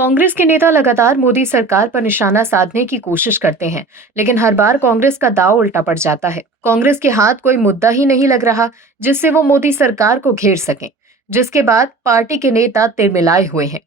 कांग्रेस के नेता लगातार मोदी सरकार पर निशाना साधने की कोशिश करते हैं, लेकिन हर बार कांग्रेस का दांव उल्टा पड़ जाता है। कांग्रेस के हाथ कोई मुद्दा ही नहीं लग रहा जिससे वो मोदी सरकार को घेर सकें, जिसके बाद पार्टी के नेता तिलमिलाए हुए हैं।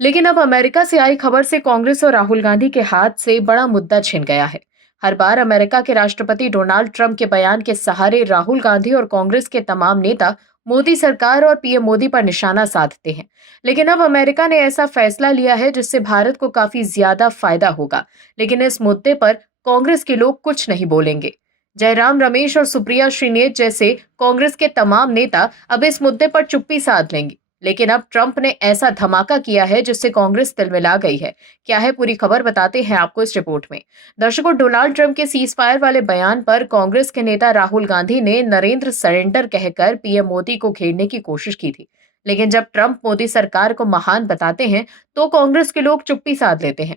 लेकिन अब अमेरिका से आई खबर से कांग्रेस और राहुल गांधी के हाथ से बड़ा मुद्दा छिन गया है। हर बार अमेरिका के राष्ट्रपति डोनाल्ड ट्रंप के बयान के सहारे राहुल गांधी और कांग्रेस के तमाम नेता मोदी सरकार और पीएम मोदी पर निशाना साधते हैं। लेकिन अब अमेरिका ने ऐसा फैसला लिया है जिससे भारत को काफी ज्यादा फायदा होगा। लेकिन इस मुद्दे पर कांग्रेस के लोग कुछ नहीं बोलेंगे। जयराम रमेश और सुप्रिया श्रीनेत जैसे कांग्रेस के तमाम नेता अब इस मुद्दे पर चुप्पी साध लेंगे। लेकिन अब ट्रंप ने ऐसा धमाका किया है जिससे कांग्रेस तिलमिला गई है। क्या है पूरी खबर, बताते हैं आपको इस रिपोर्ट में। दर्शकों, डोनाल्ड ट्रंप के सीज फायर वाले बयान पर कांग्रेस के नेता राहुल गांधी ने नरेंद्र सरेंडर कहकर पीएम मोदी को घेरने की कोशिश की थी। लेकिन जब ट्रंप मोदी सरकार को महान बताते हैं तो कांग्रेस के लोग चुप्पी साध लेते हैं।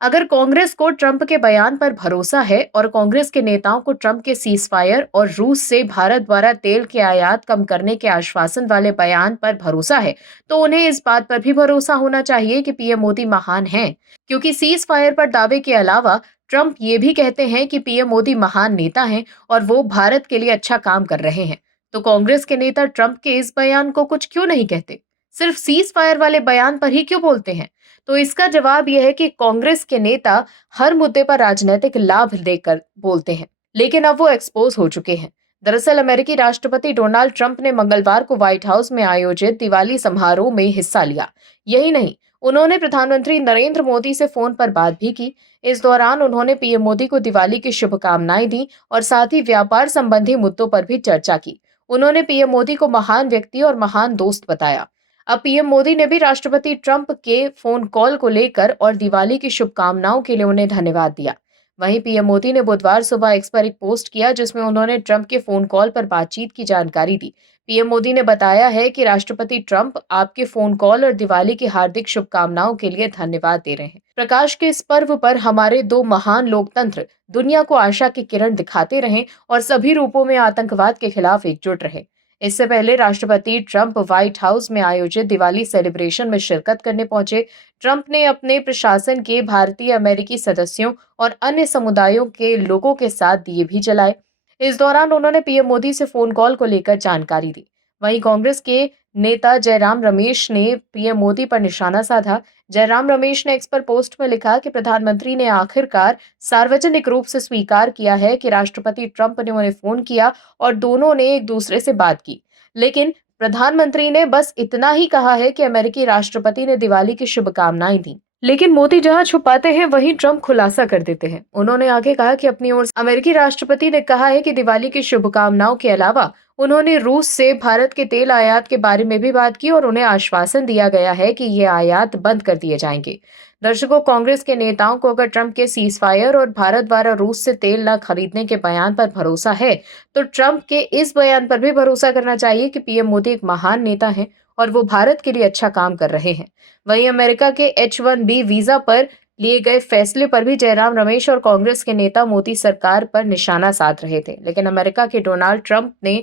अगर कांग्रेस को ट्रंप के बयान पर भरोसा है और कांग्रेस के नेताओं को ट्रंप के सीज फायर और रूस से भारत द्वारा तेल के आयात कम करने के आश्वासन वाले बयान पर भरोसा है, तो उन्हें इस बात पर भी भरोसा होना चाहिए कि पीएम मोदी महान हैं, क्योंकि सीज फायर पर दावे के अलावा ट्रंप ये भी कहते हैं कि पीएम मोदी महान नेता हैं और वो भारत के लिए अच्छा काम कर रहे हैं। तो कांग्रेस के नेता ट्रंप के इस बयान को कुछ क्यों नहीं कहते, सिर्फ सीज फायर वाले बयान पर ही क्यों बोलते हैं? तो इसका जवाब यह है कि कांग्रेस के नेता हर मुद्दे पर राजनीतिक लाभ देकर बोलते हैं, लेकिन अब वो एक्सपोज हो चुके हैं। दरअसल अमेरिकी राष्ट्रपति डोनाल्ड ट्रंप ने मंगलवार को व्हाइट हाउस में आयोजित दिवाली समारोह में हिस्सा लिया। यही नहीं, उन्होंने प्रधानमंत्री नरेंद्र मोदी से फोन पर बात भी की। इस दौरान उन्होंने पीएम मोदी को दिवाली की शुभकामनाएं दी और साथ ही व्यापार संबंधी मुद्दों पर भी चर्चा की। उन्होंने पीएम मोदी को महान व्यक्ति और महान दोस्त बताया। अब पीएम मोदी ने भी राष्ट्रपति ट्रंप के फोन कॉल को लेकर और दिवाली की शुभकामनाओं के लिए उन्हें धन्यवाद दिया। वहीं पीएम मोदी ने बुधवार सुबह एक्स पर एक पोस्ट किया जिसमें उन्होंने ट्रंप के फोन कॉल पर बातचीत की जानकारी दी। पीएम मोदी ने बताया है कि राष्ट्रपति ट्रंप आपके फोन कॉल और दिवाली की हार्दिक शुभकामनाओं के लिए धन्यवाद दे रहे हैं। प्रकाश के इस पर्व पर हमारे दो महान लोकतंत्र दुनिया को आशा की किरण दिखाते रहें और सभी रूपों में आतंकवाद के खिलाफ एकजुट रहे। इससे पहले राष्ट्रपति ट्रंप व्हाइट हाउस में आयोजित दिवाली सेलिब्रेशन में शिरकत करने पहुंचे। ट्रंप ने अपने प्रशासन के भारतीय अमेरिकी सदस्यों और अन्य समुदायों के लोगों के साथ दिए भी जलाए। इस दौरान उन्होंने पीएम मोदी से फोन कॉल को लेकर जानकारी दी। वहीं कांग्रेस के नेता जयराम रमेश ने पीएम मोदी पर निशाना साधा। जयराम रमेश ने एक्स पर पोस्ट में लिखा कि प्रधानमंत्री ने आखिरकार सार्वजनिक रूप से स्वीकार किया है कि राष्ट्रपति ट्रंप ने उन्हें फोन किया और दोनों ने एक दूसरे से बात की। लेकिन प्रधानमंत्री ने बस इतना ही कहा है कि अमेरिकी राष्ट्रपति ने दिवाली की शुभकामनाएं दी। लेकिन मोदी जहां छुपाते हैं वहीं ट्रंप खुलासा कर देते हैं। उन्होंने आगे कहा कि अपनी ओर से अमेरिकी राष्ट्रपति ने कहा है कि दिवाली की शुभकामनाओं के अलावा उन्होंने रूस से भारत के तेल आयात के बारे में भी बात की और उन्हें आश्वासन दिया गया है कि ये आयात बंद कर दिए जाएंगे। दर्शकों, कांग्रेस के नेताओं को अगर ट्रंप के सीज फायर और भारत द्वारा रूस से तेल न खरीदने के बयान पर भरोसा है, तो ट्रंप के इस बयान पर भी भरोसा करना चाहिए कि पीएम मोदी एक महान नेता हैं और वो भारत के लिए अच्छा काम कर रहे हैं। वहीं अमेरिका के H-1B वीजा पर लिए गए फैसले पर भी जयराम रमेश और कांग्रेस के नेता मोदी सरकार पर निशाना साध रहे थे। लेकिन अमेरिका के डोनाल्ड ट्रंप ने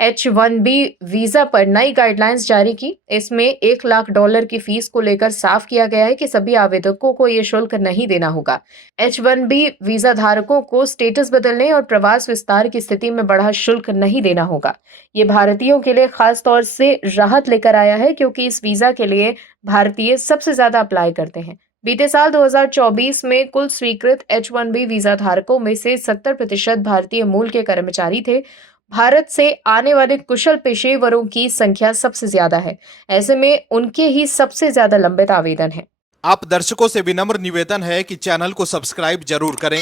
H-1B वीजा पर नई गाइडलाइंस जारी की। इसमें $1 लाख की फीस को लेकर साफ किया गया है कि सभी आवेदकों को ये शुल्क नहीं देना होगा। H-1B वीजा धारकों को स्टेटस बदलने और प्रवास विस्तार की स्थिति में बढ़ा शुल्क नहीं देना होगा। ये भारतीयों के लिए खास तौर से राहत लेकर आया है, क्योंकि इस वीजा के लिए भारतीय सबसे ज्यादा अप्लाई करते हैं। बीते साल 2024 में कुल स्वीकृत H-1B वीजा धारकों में से 70% भारतीय मूल के कर्मचारी थे। भारत से आने वाले कुशल पेशेवरों की संख्या सबसे ज्यादा है। ऐसे में उनके ही सबसे ज्यादा लंबित आवेदन हैं। आप दर्शकों से विनम्र निवेदन है कि चैनल को सब्सक्राइब जरूर करें